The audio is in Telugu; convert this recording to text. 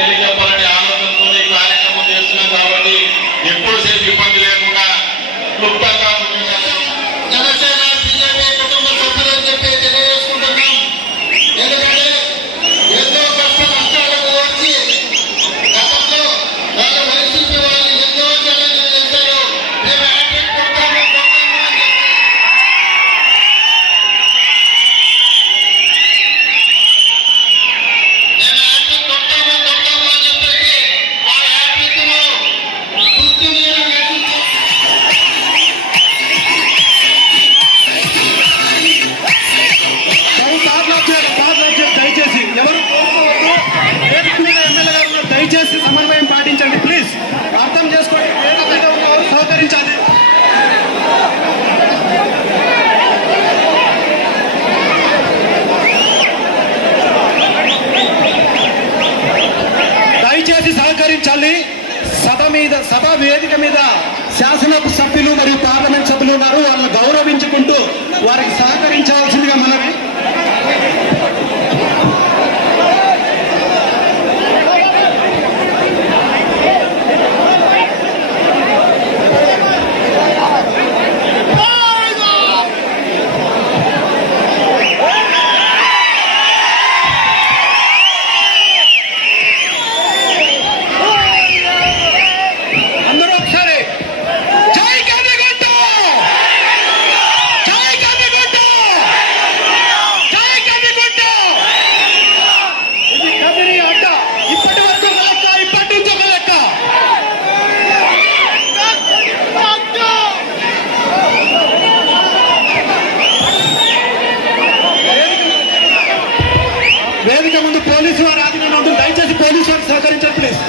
తెలియజెప్పాలని ఆలోచనతో ఈ కార్యక్రమం చేస్తున్నాం కాబట్టి ఎక్కువసేపు ఇబ్బంది లేకుండా క్లుప్తంగా జనసేన బీజేపీ కుటుంబ సభ్యులని చెప్పి తెలియజేసుకుంటున్నాం. ఎందుకంటే ఎన్నో కష్ట నష్టాలకు వచ్చి గతంలో వాళ్ళు వైసీపీ వాళ్ళు ఎన్నో ఛాలెంజ్లు చేశారు. మేము హ్యాట్రిక్ కొడతాము అని చెప్పి దయచేసి సమన్వయం పాటించండి. ప్లీజ్ అర్థం చేసుకోండి. సహకరించాలి. దయచేసి సహకరించాలి. సభ వేదిక మీద శాసన సభ్యులు మరియు పార్లమెంట్ సభ్యులు ఉన్నారు. వాళ్ళని గౌరవించుకుంటూ వారికి సహకరించాల్సిందిగా మనవి. వేదిక ముందు పోలీసు వారు ఆదిన దయచేసి పోలీసు వారు సహకరించండి ప్లీజ్.